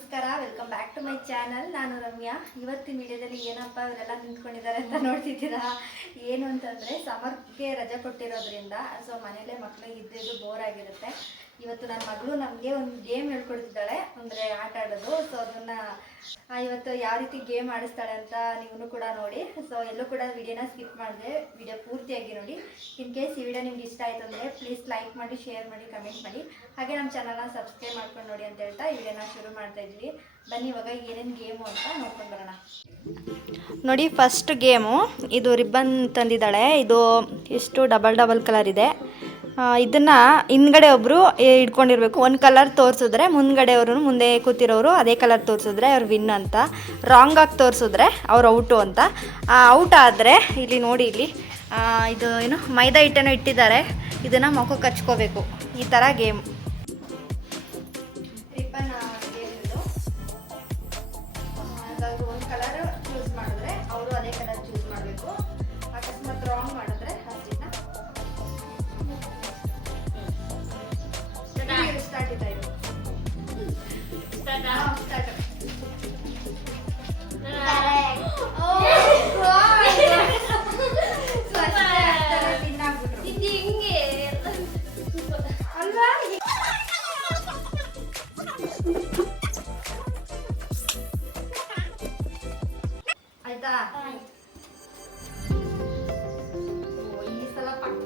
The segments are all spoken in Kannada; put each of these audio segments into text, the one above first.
ನಮಸ್ಕಾರ, welcome back to my channel. ನಾನು ರಮ್ಯಾ. ಇವತ್ತಿನ ವಿಡಿಯೋದಲ್ಲಿ ಏನಪ್ಪ ಇವರೆಲ್ಲ ನಿಂತ್ಕೊಂಡಿದ್ದಾರೆ ಅಂತ ನೋಡ್ತಿದ್ದೀರಾ. ಏನು ಅಂತಂದರೆ ಸಮರ್ಗೆ ರಜೆ ಕೊಟ್ಟಿರೋದ್ರಿಂದ ಸೊ ಮನೇಲೆ ಮಕ್ಕಳಿಗೆ ಇದ್ದಿದ್ದು ಬೋರ್ ಆಗಿರುತ್ತೆ. ಇವತ್ತು ನನ್ನ ಮಗಳು ನಮಗೆ ಒಂದು ಗೇಮ್ ಹೇಳ್ಕೊಡ್ತಿದ್ದಾಳೆ, ಅಂದರೆ ಆಟ ಆಡೋದು. ಸೊ ಅದನ್ನು ಇವತ್ತು ಯಾವ ರೀತಿ ಗೇಮ್ ಆಡಿಸ್ತಾಳೆ ಅಂತ ನೀವು ಕೂಡ ನೋಡಿ. ಸೊ ಎಲ್ಲೂ ಕೂಡ ವಿಡಿಯೋನ ಸ್ಕಿಪ್ ಮಾಡಿದೆ, ವಿಡಿಯೋ ಪೂರ್ತಿಯಾಗಿ ನೋಡಿ. ಇನ್ ಕೇಸ್ ಈ ವಿಡಿಯೋ ನಿಮ್ಗೆ ಇಷ್ಟ ಆಯಿತು ಅಂದರೆ ಪ್ಲೀಸ್ ಲೈಕ್ ಮಾಡಿ, ಶೇರ್ ಮಾಡಿ, ಕಮೆಂಟ್ ಮಾಡಿ. ಹಾಗೆ ನಮ್ಮ ಚಾನಲ್ನ ಸಬ್ಸ್ಕ್ರೈಬ್ ಮಾಡ್ಕೊಂಡು ನೋಡಿ ಅಂತ ಹೇಳ್ತಾ ಈ ವಿಡಿಯೋನ ಶುರು ಮಾಡ್ತಾ ಇದ್ವಿ. ಬನ್ನಿ ಇವಾಗ ಏನೇನು ಗೇಮು ಅಂತ ನೋಡ್ಕೊಂಡು ಬರೋಣ. ನೋಡಿ, ಫಸ್ಟ್ ಗೇಮು ಇದು ರಿಬ್ಬನ್ ತಂದಿದ್ದಾಳೆ. ಇದು ಎಷ್ಟು ಡಬಲ್ ಕಲರ್ ಇದೆ. ಇದನ್ನು ಹಿಂದ್ಗಡೆ ಒಬ್ಬರು ಇಟ್ಕೊಂಡಿರ್ಬೇಕು. ಒಂದು ಕಲರ್ ತೋರಿಸಿದ್ರೆ ಮುಂದೆ ಕೂತಿರೋರು ಅದೇ ಕಲರ್ ತೋರಿಸಿದ್ರೆ ಅವ್ರು ವಿನ್ ಅಂತ, ರಾಂಗಾಗಿ ತೋರಿಸಿದ್ರೆ ಅವ್ರು ಔಟು ಅಂತ. ಔಟ್ ಆದರೆ ಇಲ್ಲಿ ನೋಡಿ, ಇಲ್ಲಿ ಇದು ಏನು ಮೈದಾ ಹಿಟ್ಟನ್ನು ಇಟ್ಟಿದ್ದಾರೆ, ಇದನ್ನು ಮುಖಕ್ಕೆ ಹಚ್ಕೋಬೇಕು. ಈ ಥರ ಗೇಮ್. ರಿಬ್ಬನ್ ಗೇಮ್ ಇದು. ಹಾಗಾಗಿ ಒಂದು ಕಲರ್ ಚೂಸ್ ಮಾಡಿದ್ರೆ ಅವರು ಅದೇ ಕಲರ್ ಚೂಸ್ ಮಾಡಬೇಕು. ಅಕಸ್ಮಾತ್ ರಾಂಗ್ ಮಾಡಿದ್ರೆ ಅಷ್ಟನ್ನ ಸ್ಟಾರ್ಟ್ ಇದೆ. ಇದು ಸ್ಟಾರ್ಟ್. ಆಯ್ತಾ? ಈ ಸಲ ಪಕ್ಕ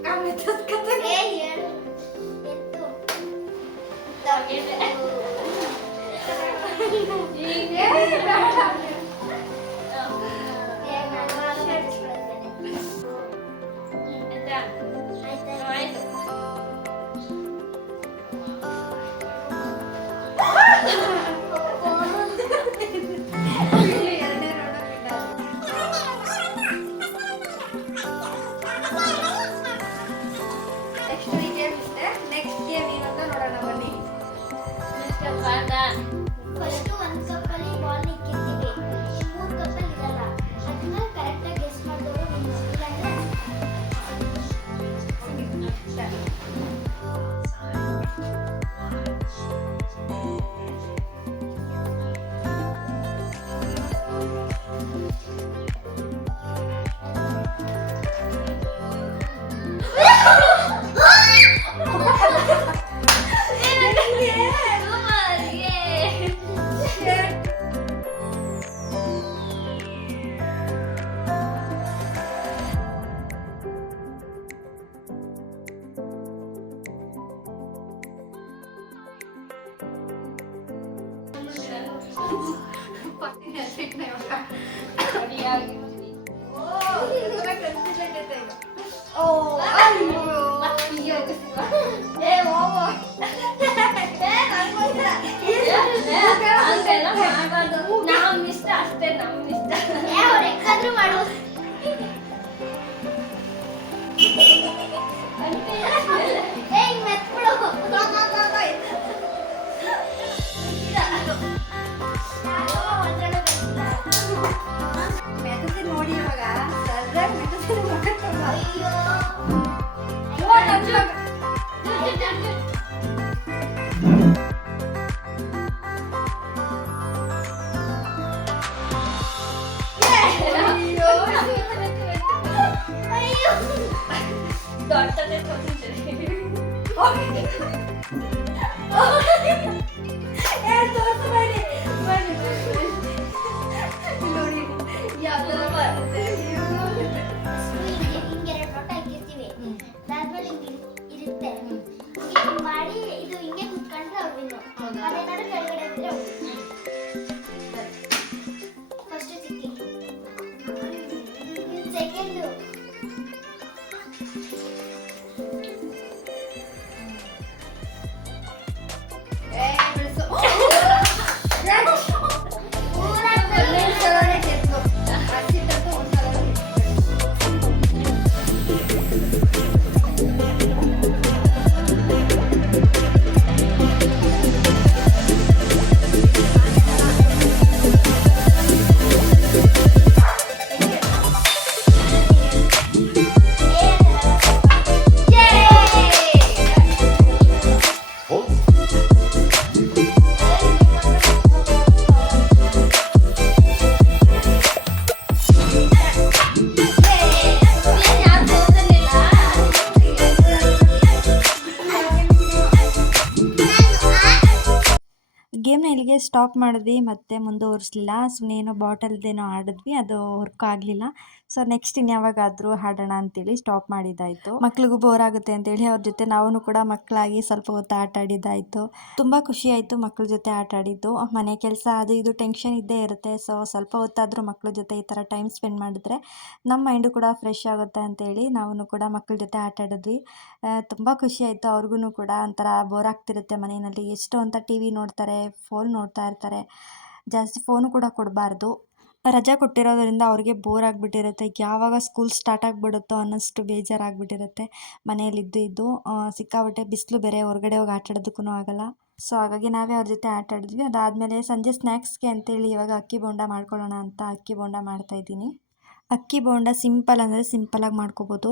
ಫಸ್ಟ್ ಒಂದು ಕಪ್ಪಲ್ಲಿ ಬಾಲ್ ಇಕ್ಕಿರ್ತೀವಿ, 3 ಕಪ್ಪಲ್ಲಿ ಇರಲ್ಲ. ಅದನ್ನ ಕರೆಕ್ಟಾಗಿ ಗೆಸ್ ಮಾಡಿದವರು ನೋಡಿ. ಇವಾಗ ಮಾಡಿ ಇದು ಹಿಂಗೆ ಕುತ್ಕೊಂಡ್ರೆ ಅವ್ರು ಅದೇನಾದ್ರು ಕೆಳಗಡೆ ಇದ್ರೆ ಫಸ್ಟ್ ಸಿಕ್ಕಿ ಸೆಕೆಂಡ್ ಗೇಮ್ನ ಇಲ್ಲಿಗೆ ಸ್ಟಾಪ್ ಮಾಡಿದ್ವಿ, ಮತ್ತೆ ಮುಂದುವರಿಸಲಿಲ್ಲ. ಸುಮ್ಮನೆ ಏನೋ ಬಾಟಲ್ದೇನೋ ಆಡಿದ್ವಿ, ಅದು ವರ್ಕ್ ಆಗಲಿಲ್ಲ. ಸೊ ನೆಕ್ಸ್ಟ್ ಇನ್ಯಾವಾಗಾದರೂ ಆಡೋಣ ಅಂತೇಳಿ ಸ್ಟಾಪ್ ಮಾಡಿದ್ದಾಯಿತು. ಮಕ್ಳಿಗೂ ಬೋರ್ ಆಗುತ್ತೆ ಅಂತೇಳಿ ಅವ್ರ ಜೊತೆ ನಾವು ಕೂಡ ಮಕ್ಕಳಾಗಿ ಸ್ವಲ್ಪ ಹೊತ್ತು ಆಟ ಆಡಿದ್ದಾಯಿತು. ತುಂಬ ಖುಷಿ ಆಯಿತು ಮಕ್ಳ ಜೊತೆ ಆಟ ಆಡಿದ್ದು. ಮನೆ ಕೆಲಸ ಅದು ಇದು ಟೆನ್ಷನ್ ಇದ್ದೇ ಇರುತ್ತೆ. ಸೊ ಸ್ವಲ್ಪ ಹೊತ್ತಾದರೂ ಮಕ್ಳ ಜೊತೆ ಈ ಥರ ಟೈಮ್ ಸ್ಪೆಂಡ್ ಮಾಡಿದ್ರೆ ನಮ್ಮ ಮೈಂಡು ಕೂಡ ಫ್ರೆಶ್ ಆಗುತ್ತೆ ಅಂತೇಳಿ ನಾವು ಕೂಡ ಮಕ್ಳ ಜೊತೆ ಆಟ ಆಡಿದ್ವಿ. ತುಂಬ ಖುಷಿ ಆಯಿತು. ಅವ್ರಿಗೂ ಕೂಡ ಒಂಥರ ಬೋರ್ ಆಗ್ತಿರುತ್ತೆ ಮನೆಯಲ್ಲಿ. ಎಷ್ಟು ಅಂತ ಟಿ ವಿ ನೋಡ್ತಾರೆ, ಫೋನ್ ನೋಡ್ತಾ ಇರ್ತಾರೆ. ಜಾಸ್ತಿ ಫೋನು ಕೂಡ ಕೊಡಬಾರ್ದು. ರಜೆ ಕೊಟ್ಟಿರೋದ್ರಿಂದ ಅವ್ರಿಗೆ ಬೋರ್ ಆಗಿಬಿಟ್ಟಿರುತ್ತೆ. ಯಾವಾಗ ಸ್ಕೂಲ್ ಸ್ಟಾರ್ಟ್ ಆಗಿಬಿಡುತ್ತೋ ಅನ್ನೋಷ್ಟು ಬೇಜಾರಾಗಿಬಿಟ್ಟಿರುತ್ತೆ ಮನೆಯಲ್ಲಿದ್ದು ಇದ್ದು. ಸಿಕ್ಕಾಪಟ್ಟೆ ಬಿಸಿಲು ಬೇರೆ, ಹೊರಗಡೆ ಹೋಗಿ ಆಟ ಆಡೋದಕ್ಕೂ ಆಗಲ್ಲ. ಸೊ ಹಾಗಾಗಿ ನಾವೇ ಅವ್ರ ಜೊತೆ ಆಟ ಆಡಿದ್ವಿ. ಅದಾದಮೇಲೆ ಸಂಜೆ ಸ್ನ್ಯಾಕ್ಸ್ಗೆ ಅಂತೇಳಿ ಇವಾಗ ಅಕ್ಕಿ ಬೋಂಡ ಮಾಡ್ಕೊಳ್ಳೋಣ ಅಂತ ಅಕ್ಕಿ ಬೋಂಡ ಮಾಡ್ತಾಯಿದ್ದೀನಿ. ಅಕ್ಕಿ ಬೋಂಡ ಸಿಂಪಲ್ ಅಂದರೆ ಸಿಂಪಲಾಗಿ ಮಾಡ್ಕೋಬೋದು.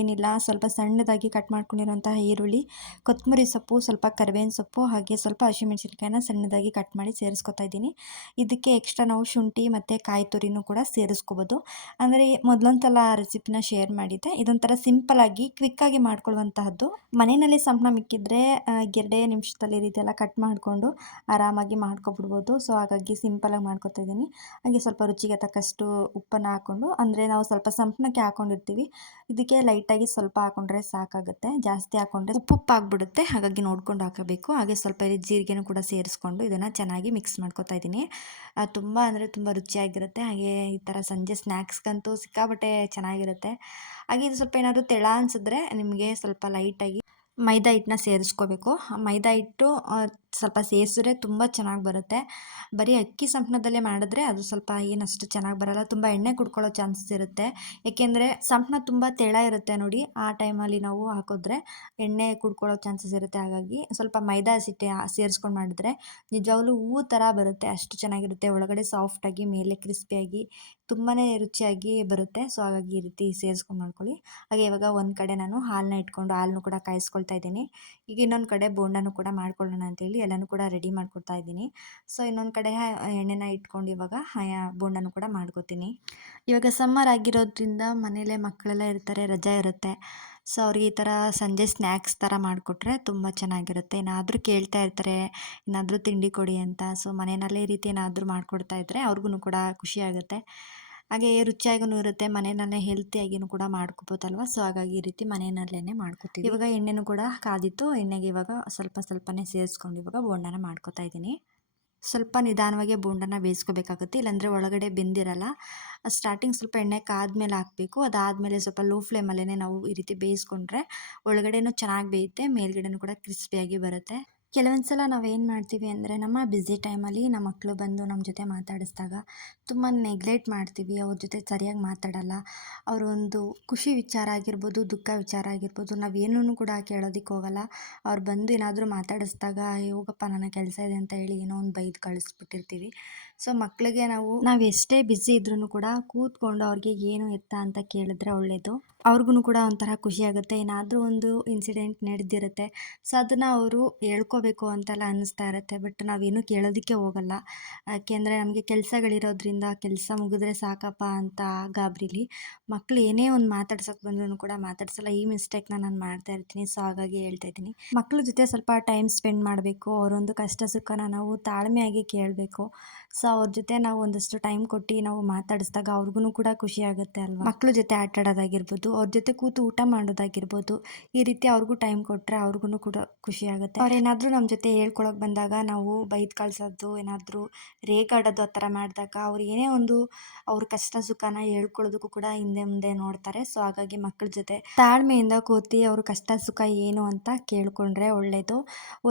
ಏನಿಲ್ಲ, ಸ್ವಲ್ಪ ಸಣ್ಣದಾಗಿ ಕಟ್ ಮಾಡ್ಕೊಂಡಿರೋಂತಹ ಈರುಳ್ಳಿ, ಕೊತ್ತಂಬರಿ ಸೊಪ್ಪು, ಸ್ವಲ್ಪ ಕರಿಬೇವಿನ ಸೊಪ್ಪು, ಹಾಗೆ ಸ್ವಲ್ಪ ಹಸಿಮೆಣಸಿನ್ಕಾಯಿನ ಸಣ್ಣದಾಗಿ ಕಟ್ ಮಾಡಿ ಸೇರಿಸ್ಕೊತಾ ಇದ್ದೀನಿ. ಇದಕ್ಕೆ ಎಕ್ಸ್ಟ್ರಾ ನಾವು ಶುಂಠಿ ಮತ್ತು ಕಾಯಿ ತುರಿನೂ ಕೂಡ ಸೇರಿಸ್ಕೋಬೋದು. ಅಂದರೆ ಮೊದಲೊಂದು ಸಲ ರೆಸಿಪಿನ ಶೇರ್ ಮಾಡಿದ್ದೆ. ಇದೊಂಥರ ಸಿಂಪಲಾಗಿ ಕ್ವಿಕ್ಕಾಗಿ ಮಾಡ್ಕೊಳ್ಳುವಂತಹದ್ದು. ಮನೆಯಲ್ಲಿ ಸಂಪಣ ಮಿಕ್ಕಿದ್ರೆ 2 ನಿಮಿಷದಲ್ಲಿ ಈ ರೀತಿ ಎಲ್ಲ ಕಟ್ ಮಾಡಿಕೊಂಡು ಆರಾಮಾಗಿ ಮಾಡ್ಕೊಬಿಡ್ಬೋದು. ಸೊ ಹಾಗಾಗಿ ಸಿಂಪಲಾಗಿ ಮಾಡ್ಕೊತಾ ಇದ್ದೀನಿ. ಹಾಗೆ ಸ್ವಲ್ಪ ರುಚಿಗೆ ತಕ್ಕಷ್ಟು ಉಪ್ಪನ್ನು ಹಾಕ್ಕೊಂಡು, ಅಂದರೆ ನಾವು ಸ್ವಲ್ಪ ಸಂಪಣಕ್ಕೆ ಹಾಕ್ಕೊಂಡಿರ್ತೀವಿ, ಇದಕ್ಕೆ ಲೈಟಾಗಿ ಸ್ವಲ್ಪ ಹಾಕ್ಕೊಂಡ್ರೆ ಸಾಕಾಗುತ್ತೆ. ಜಾಸ್ತಿ ಹಾಕ್ಕೊಂಡ್ರೆ ಉಪ್ಪುಪ್ಪಾಗ್ಬಿಡುತ್ತೆ. ಹಾಗಾಗಿ ನೋಡ್ಕೊಂಡು ಹಾಕಬೇಕು. ಹಾಗೆ ಸ್ವಲ್ಪ ಇಲ್ಲಿ ಜೀರಿಗೆನೂ ಕೂಡ ಸೇರಿಸ್ಕೊಂಡು ಇದನ್ನು ಚೆನ್ನಾಗಿ ಮಿಕ್ಸ್ ಮಾಡ್ಕೊತಾ ಇದ್ದೀನಿ. ತುಂಬ ಅಂದರೆ ತುಂಬ ರುಚಿಯಾಗಿರುತ್ತೆ. ಹಾಗೆ ಈ ಥರ ಸಂಜೆ ಸ್ನ್ಯಾಕ್ಸ್ಗಂತೂ ಸಿಕ್ಕಾಪಟ್ಟೆ ಚೆನ್ನಾಗಿರುತ್ತೆ. ಹಾಗೆ ಇದು ಸ್ವಲ್ಪ ಏನಾದರೂ ತೆಳ ಅನಿಸಿದ್ರೆ ನಿಮಗೆ ಸ್ವಲ್ಪ ಲೈಟಾಗಿ ಮೈದಾ ಹಿಟ್ಟನ್ನ ಸೇರಿಸ್ಕೋಬೇಕು. ಮೈದಾ ಹಿಟ್ಟು ಸ್ವಲ್ಪ ಸೇರಿಸಿದ್ರೆ ತುಂಬ ಚೆನ್ನಾಗಿ ಬರುತ್ತೆ. ಬರೀ ಅಕ್ಕಿ ಸಂಪಣದಲ್ಲೇ ಮಾಡಿದ್ರೆ ಅದು ಸ್ವಲ್ಪ ಏನಷ್ಟು ಚೆನ್ನಾಗಿ ಬರೋಲ್ಲ, ತುಂಬ ಎಣ್ಣೆ ಕುಡ್ಕೊಳ್ಳೋ ಚಾನ್ಸಸ್ ಇರುತ್ತೆ. ಏಕೆಂದರೆ ಸಂಪಣ ತುಂಬ ತೆಳ ಇರುತ್ತೆ ನೋಡಿ, ಆ ಟೈಮಲ್ಲಿ ನಾವು ಹಾಕಿದ್ರೆ ಎಣ್ಣೆ ಕುಡ್ಕೊಳ್ಳೋ ಚಾನ್ಸಸ್ ಇರುತ್ತೆ. ಹಾಗಾಗಿ ಸ್ವಲ್ಪ ಮೈದಾ ಹಸಿಟ್ಟೆ ಸೇರಿಸ್ಕೊಂಡು ಮಾಡಿದ್ರೆ ನಿಜವಾಗ್ಲೂ ಹೂವು ಥರ ಬರುತ್ತೆ. ಅಷ್ಟು ಚೆನ್ನಾಗಿರುತ್ತೆ. ಒಳಗಡೆ ಸಾಫ್ಟಾಗಿ, ಮೇಲೆ ಕ್ರಿಸ್ಪಿಯಾಗಿ, ತುಂಬಾ ರುಚಿಯಾಗಿ ಬರುತ್ತೆ. ಸೊ ಹಾಗಾಗಿ ಈ ರೀತಿ ಸೇರಿಸ್ಕೊಂಡು ಮಾಡ್ಕೊಳ್ಳಿ. ಹಾಗೆ ಇವಾಗ ಒಂದು ಕಡೆ ನಾನು ಹಾಲನ್ನ ಇಟ್ಕೊಂಡು ಹಾಲನ್ನು ಕೂಡ ಕಾಯಿಸ್ಕೊಳ್ತಾ ಇದ್ದೀನಿ. ಈಗ ಇನ್ನೊಂದು ಕಡೆ ಬೋಂಡನೂ ಕೂಡ ಮಾಡ್ಕೊಳ್ಳೋಣ ಅಂತೇಳಿ ಎಲ್ಲನೂ ಕೂಡ ರೆಡಿ ಮಾಡ್ಕೊಳ್ತಾ ಇದ್ದೀನಿ. ಸೊ ಇನ್ನೊಂದು ಕಡೆ ಎಣ್ಣೆನ ಇಟ್ಕೊಂಡು ಇವಾಗ ಬೋಂಡನೂ ಕೂಡ ಮಾಡ್ಕೋತೀನಿ. ಇವಾಗ ಸಮ್ಮರ್ ಆಗಿರೋದ್ರಿಂದ ಮನೇಲೆ ಮಕ್ಕಳೆಲ್ಲ ಇರ್ತಾರೆ, ರಜೆ ಇರುತ್ತೆ. ಸೊ ಅವ್ರಿಗೆ ಈ ಥರ ಸಂಜೆ ಸ್ನ್ಯಾಕ್ಸ್ ಥರ ಮಾಡಿಕೊಟ್ರೆ ತುಂಬ ಚೆನ್ನಾಗಿರುತ್ತೆ. ಏನಾದರೂ ಕೇಳ್ತಾ ಇರ್ತಾರೆ, ಏನಾದರೂ ತಿಂಡಿ ಕೊಡಿ ಅಂತ. ಸೊ ಮನೆಯಲ್ಲೇ ಈ ರೀತಿ ಏನಾದರೂ ಮಾಡಿಕೊಡ್ತಾ ಇದ್ದರೆ ಅವ್ರಿಗೂ ಕೂಡ ಖುಷಿಯಾಗುತ್ತೆ. ಹಾಗೆ ರುಚಿಯಾಗೂ ಇರುತ್ತೆ. ಮನೆಯಲ್ಲೇ ಹೆಲ್ತಿಯಾಗಿಯೂ ಕೂಡ ಮಾಡ್ಕೋಬೋದಲ್ವ. ಸೊ ಹಾಗಾಗಿ ಈ ರೀತಿ ಮನೆಯಲ್ಲೇ ಮಾಡ್ಕೋತೀವಿ. ಇವಾಗ ಎಣ್ಣೆನೂ ಕೂಡ ಕಾದಿತ್ತು. ಎಣ್ಣೆಗೆ ಇವಾಗ ಸ್ವಲ್ಪನೇ ಸೇರಿಸ್ಕೊಂಡು ಇವಾಗ ಬೋಂಡನ ಮಾಡ್ಕೋತಾ ಇದ್ದೀನಿ. ಸ್ವಲ್ಪ ನಿಧಾನವಾಗಿ ಬೋಂಡನ ಬೇಯಿಸ್ಕೋಬೇಕಾಗುತ್ತೆ, ಇಲ್ಲಾಂದರೆ ಒಳಗಡೆ ಬೆಂದಿರಲ್ಲ. ಸ್ಟಾರ್ಟಿಂಗ್ ಸ್ವಲ್ಪ ಎಣ್ಣೆ ಕಾದ್ಮೇಲೆ ಹಾಕಬೇಕು. ಅದಾದಮೇಲೆ ಸ್ವಲ್ಪ ಲೋ ಫ್ಲೇಮಲ್ಲೇ ನಾವು ಈ ರೀತಿ ಬೇಯಿಸ್ಕೊಂಡ್ರೆ ಒಳಗಡೆನೂ ಚೆನ್ನಾಗಿ ಬೇಯುತ್ತೆ, ಮೇಲ್ಗಡೆನೂ ಕೂಡ ಕ್ರಿಸ್ಪಿಯಾಗಿ ಬರುತ್ತೆ. ಕೆಲವೊಂದು ಸಲ ನಾವೇನು ಮಾಡ್ತೀವಿ ಅಂದರೆ ನಮ್ಮ ಬ್ಯುಸಿ ಟೈಮಲ್ಲಿ ನಮ್ಮ ಮಕ್ಕಳು ಬಂದು ನಮ್ಮ ಜೊತೆ ಮಾತಾಡಿಸಿದಾಗ ತುಂಬ ನೆಗ್ಲೆಕ್ಟ್ ಮಾಡ್ತೀವಿ. ಅವ್ರ ಜೊತೆ ಸರಿಯಾಗಿ ಮಾತಾಡಲ್ಲ. ಅವರು ಒಂದು ಖುಷಿ ವಿಚಾರ ಆಗಿರ್ಬೋದು, ದುಃಖ ವಿಚಾರ ಆಗಿರ್ಬೋದು, ನಾವೇನೂ ಕೂಡ ಕೇಳೋದಕ್ಕೆ ಹೋಗಲ್ಲ. ಅವ್ರು ಬಂದು ಏನಾದರೂ ಮಾತಾಡಿಸಿದಾಗ ಹೋಗಪ್ಪ ನನಗೆ ಕೆಲಸ ಇದೆ ಅಂತ ಹೇಳಿ ಏನೋ ಒಂದು ಬೈದು ಕಳಿಸ್ಬಿಟ್ಟಿರ್ತೀವಿ. ಸೊ ಮಕ್ಕಳಿಗೆ ನಾವು ಎಷ್ಟೇ ಬ್ಯುಸಿ ಇದ್ರೂ ಕೂಡ ಕೂತ್ಕೊಂಡು ಅವ್ರಿಗೆ ಏನು ಎತ್ತ ಅಂತ ಕೇಳಿದ್ರೆ ಒಳ್ಳೆಯದು. ಅವ್ರಿಗೂ ಕೂಡ ಒಂಥರ ಖುಷಿಯಾಗುತ್ತೆ. ಏನಾದರೂ ಒಂದು ಇನ್ಸಿಡೆಂಟ್ ನಡೆದಿರುತ್ತೆ. ಸೊ ಅದನ್ನು ಅವರು ಹೇಳ್ಕೋಬೇಕು ಅಂತೆಲ್ಲ ಅನ್ನಿಸ್ತಾ ಇರುತ್ತೆ. ಬಟ್ ನಾವೇನು ಕೇಳೋದಕ್ಕೆ ಹೋಗಲ್ಲ. ಯಾಕೆಂದರೆ ನಮಗೆ ಕೆಲಸಗಳಿರೋದ್ರಿಂದ ಕೆಲಸ ಮುಗಿದ್ರೆ ಸಾಕಪ್ಪ ಅಂತ ಗಾಬರಿಲಿ ಮಕ್ಕಳು ಏನೇ ಒಂದು ಮಾತಾಡ್ಸೋಕೆ ಬಂದ್ರೂ ಕೂಡ ಮಾತಾಡ್ಸಲ್ಲ. ಈ ಮಿಸ್ಟೇಕ್ನ ನಾನು ಮಾಡ್ತಾ ಇರ್ತೀನಿ. ಸೊ ಹಾಗಾಗಿ ಹೇಳ್ತಾ ಇದ್ದೀನಿ, ಮಕ್ಕಳ ಜೊತೆ ಸ್ವಲ್ಪ ಟೈಮ್ ಸ್ಪೆಂಡ್ ಮಾಡಬೇಕು. ಅವರೊಂದು ಕಷ್ಟ ಸುಖನ ನಾವು ತಾಳ್ಮೆಯಾಗಿ ಕೇಳಬೇಕು. ಸೊ ಅವ್ರ ಜೊತೆ ನಾವು ಒಂದಷ್ಟು ಟೈಮ್ ಕೊಟ್ಟು ನಾವು ಮಾತಾಡಿಸಿದಾಗ ಅವ್ರಿಗೂ ಕೂಡ ಖುಷಿ ಆಗುತ್ತೆ ಅಲ್ವಾ. ಮಕ್ಕಳ ಜೊತೆ ಆಟ ಆಡೋದಾಗಿರ್ಬೋದು, ಅವ್ರ ಜೊತೆ ಕೂತು ಊಟ ಮಾಡೋದಾಗಿರ್ಬೋದು, ಈ ರೀತಿ ಅವ್ರಿಗೂ ಟೈಮ್ ಕೊಟ್ಟರೆ ಅವ್ರಿಗೂ ಕೂಡ ಖುಷಿ ಆಗುತ್ತೆ. ಅವ್ರೇನಾದರೂ ನಮ್ಮ ಜೊತೆ ಹೇಳ್ಕೊಳಕ್ಕೆ ಬಂದಾಗ ನಾವು ಬೈದು ಕಳ್ಸೋದು, ಏನಾದರೂ ರೇಗಾಡೋದು ಆ ಥರ ಮಾಡಿದಾಗ ಅವ್ರು ಏನೇ ಒಂದು ಅವ್ರ ಕಷ್ಟ ಸುಖನ ಹೇಳ್ಕೊಳ್ಳೋದಕ್ಕೂ ಕೂಡ ಹಿಂದೆ ಮುಂದೆ ನೋಡ್ತಾರೆ. ಸೊ ಹಾಗಾಗಿ ಮಕ್ಕಳ ಜೊತೆ ತಾಳ್ಮೆಯಿಂದ ಕೂತಿ ಅವ್ರ ಕಷ್ಟ ಸುಖ ಏನು ಅಂತ ಕೇಳ್ಕೊಂಡ್ರೆ ಒಳ್ಳೆಯದು.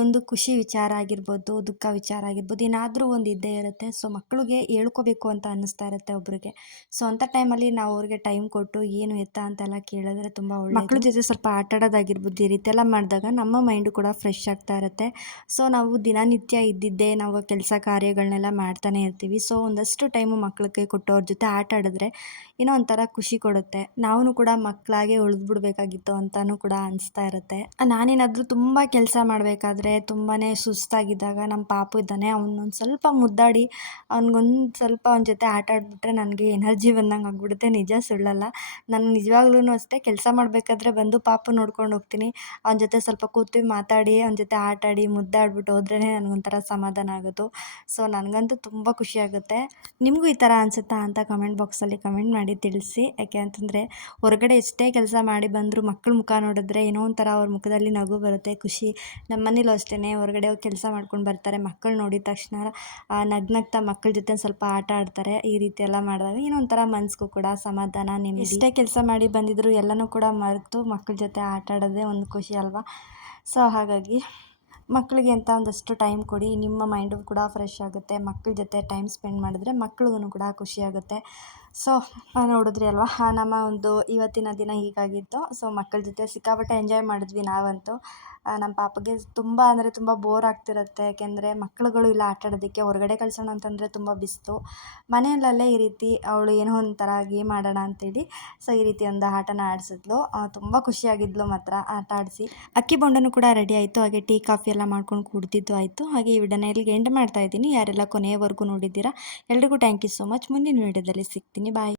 ಒಂದು ಖುಷಿ ವಿಚಾರ ಆಗಿರ್ಬೋದು, ದುಃಖ ವಿಚಾರ ಆಗಿರ್ಬೋದು, ಏನಾದರೂ ಒಂದು ಇದ್ದೇ ಇರುತ್ತೆ. ಸೊ ಮಕ್ಕಳಿಗೆ ಹೇಳ್ಕೋಬೇಕು ಅಂತ ಅನ್ನಿಸ್ತಾ ಇರುತ್ತೆ ಒಬ್ರಿಗೆ. ಸೊ ಅಂಥ ಟೈಮಲ್ಲಿ ನಾವು ಅವ್ರಿಗೆ ಟೈಮ್ ಕೊಟ್ಟು ಏನು ಎತ್ತ ಅಂತೆಲ್ಲ ಕೇಳಿದ್ರೆ ತುಂಬ ಒಳ್ಳೆ. ಮಕ್ಕಳ ಜೊತೆ ಸ್ವಲ್ಪ ಆಟ ಆಡೋದಾಗಿರ್ಬೋದು, ಈ ರೀತಿ ಎಲ್ಲ ಮಾಡಿದಾಗ ನಮ್ಮ ಮೈಂಡು ಕೂಡ ಫ್ರೆಶ್ ಆಗ್ತಾ ಇರುತ್ತೆ. ಸೊ ನಾವು ದಿನನಿತ್ಯ ಇದ್ದಿದ್ದೇ ನಾವು ಕೆಲಸ ಕಾರ್ಯಗಳನ್ನೆಲ್ಲ ಮಾಡ್ತಾನೆ ಇರ್ತೀವಿ. ಸೊ ಒಂದಷ್ಟು ಟೈಮು ಮಕ್ಕಳಿಗೆ ಕೊಟ್ಟು ಅವ್ರ ಜೊತೆ ಆಟ ಆಡಿದ್ರೆ ಏನೋ ಒಂಥರ ಖುಷಿ ಕೊಡುತ್ತೆ. ನಾವು ಕೂಡ ಮಕ್ಕಳಾಗೆ ಉಳಿದ್ಬಿಡ್ಬೇಕಾಗಿತ್ತು ಅಂತಲೂ ಕೂಡ ಅನಿಸ್ತಾ ಇರುತ್ತೆ. ನಾನೇನಾದರೂ ತುಂಬ ಕೆಲಸ ಮಾಡಬೇಕಾದ್ರೆ ತುಂಬಾ ಸುಸ್ತಾಗಿದ್ದಾಗ ನಮ್ಮ ಪಾಪು ಇದ್ದಾನೆ, ಅವನೊಂದು ಸ್ವಲ್ಪ ಮುದ್ದಾಡಿ ಅವ್ನಿಗೊಂದು ಸ್ವಲ್ಪ ಅವನ ಜೊತೆ ಆಟ ಆಡಿಬಿಟ್ರೆ ನನಗೆ ಎನರ್ಜಿ ಬಂದಂಗೆ ಆಗಿಬಿಡುತ್ತೆ. ನಿಜ ಸುಳ್ಳಲ್ಲ. ನಾನು ನಿಜವಾಗ್ಲೂ ಅಷ್ಟೇ ಕೆಲಸ ಮಾಡಬೇಕಾದ್ರೆ ಬಂದು ಪಾಪು ನೋಡ್ಕೊಂಡು ಹೋಗ್ತೀನಿ. ಅವನ ಜೊತೆ ಸ್ವಲ್ಪ ಕೂತು ಮಾತಾಡಿ, ಅವನ ಜೊತೆ ಆಟಾಡಿ, ಮುದ್ದಾಡ್ಬಿಟ್ಟು ಹೋದ್ರೇ ನನಗೊಂಥರ ಸಮಾಧಾನ ಆಗೋದು. ಸೊ ನನಗಂತೂ ತುಂಬ ಖುಷಿಯಾಗುತ್ತೆ. ನಿಮಗೂ ಈ ಥರ ಅನಿಸುತ್ತಾ ಅಂತ ಕಮೆಂಟ್ ಬಾಕ್ಸಲ್ಲಿ ಕಮೆಂಟ್ ಮಾಡಿ ತಿಳಿಸಿ. ಯಾಕೆ ಅಂತಂದರೆ ಹೊರಗಡೆ ಎಷ್ಟೇ ಕೆಲಸ ಮಾಡಿ ಬಂದರೂ ಮಕ್ಕಳ ಮುಖ ನೋಡಿದ್ರೆ ಏನೋ ಒಂಥರ ಅವ್ರ ಮುಖದಲ್ಲಿ ನಗು ಬರುತ್ತೆ, ಖುಷಿ. ನಮ್ಮ ಮನೇಲೂ ಅಷ್ಟೇ, ಹೊರಗಡೆ ಹೋಗಿ ಕೆಲಸ ಮಾಡ್ಕೊಂಡು ಬರ್ತಾರೆ, ಮಕ್ಕಳು ನೋಡಿದ ತಕ್ಷಣ ನಗ್ನಗ್ತಾ ಮಕ್ಕಳ ಜೊತೆ ಸ್ವಲ್ಪ ಆಟ ಆಡ್ತಾರೆ. ಈ ರೀತಿ ಎಲ್ಲ ಮಾಡಿದಾಗ ಏನೋ ಒಂಥರ ಮನಸ್ಸಿಗೂ ಕೂಡ ಸಮಾಧಾನ, ನೆಮ್ಮದಿ. ಎಷ್ಟೇ ಕೆಲಸ ಮಾಡಿ ಬಂದಿದ್ರು ಎಲ್ಲನೂ ಕೂಡ ಮರೆತು ಮಕ್ಕಳ ಜೊತೆ ಆಟ ಆಡೋದೇ ಒಂದು ಖುಷಿ ಅಲ್ವಾ. ಸೊ ಹಾಗಾಗಿ ಮಕ್ಕಳಿಗೆ ಅಂತ ಒಂದಷ್ಟು ಟೈಮ್ ಕೊಡಿ, ನಿಮ್ಮ ಮೈಂಡು ಕೂಡ ಫ್ರೆಶ್ ಆಗುತ್ತೆ. ಮಕ್ಕಳ ಜೊತೆ ಟೈಮ್ ಸ್ಪೆಂಡ್ ಮಾಡಿದ್ರೆ ಮಕ್ಳಿಗೂ ಕೂಡ ಖುಷಿಯಾಗುತ್ತೆ. ಸೊ ನೋಡಿದ್ರಿ ಅಲ್ವಾ, ನಮ್ಮ ಒಂದು ಇವತ್ತಿನ ದಿನ ಹೀಗಾಗಿತ್ತು. ಸೊ ಮಕ್ಕಳ ಜೊತೆ ಸಿಕ್ಕಾಪಟ್ಟೆ ಎಂಜಾಯ್ ಮಾಡಿದ್ವಿ ನಾವಂತೂ. ನಮ್ಮ ಪಾಪಗೆ ತುಂಬ ಅಂದರೆ ತುಂಬ ಬೋರ್ ಆಗ್ತಿರುತ್ತೆ. ಯಾಕೆಂದರೆ ಮಕ್ಕಳುಗಳು ಇಲ್ಲ ಆಟ ಆಡೋದಕ್ಕೆ. ಹೊರಗಡೆ ಕಳ್ಸೋಣ ಅಂತಂದರೆ ತುಂಬ ಬಿಸಿಲು. ಮನೆಯಲ್ಲೇ ಈ ರೀತಿ ಅವಳು ಏನೋ ಒಂಥರ ಗೇಮ್ ಆಡೋಣ ಅಂತೇಳಿ ಸೊ ಈ ರೀತಿ ಒಂದು ಆಟನ ಆಡಿಸಿದ್ಲು. ತುಂಬ ಖುಷಿಯಾಗಿದ್ಲು ಮಾತ್ರ ಆಟ ಆಡಿಸಿ. ಅಕ್ಕಿ ಬೊಂಡನೂ ಕೂಡ ರೆಡಿ ಆಯಿತು. ಹಾಗೆ ಟೀ ಕಾಫಿ ಎಲ್ಲ ಮಾಡ್ಕೊಂಡು ಕುಡ್ದಿದ್ದು ಆಯಿತು. ಹಾಗೆ ಈ ವಿಡಿಯೋನ ಇಲ್ಲಿಗೆ ಎಂಡ್ ಮಾಡ್ತಾ ಇದ್ದೀನಿ. ಯಾರೆಲ್ಲ ಕೊನೆಯವರೆಗೂ ನೋಡಿದ್ದೀರಾ ಎಲ್ರಿಗೂ ಥ್ಯಾಂಕ್ ಯು ಸೋ ಮಚ್. ಮುಂದಿನ ವಿಡಿಯೋದಲ್ಲಿ ಸಿಗ್ತೀನಿ. ಬಾಯ್.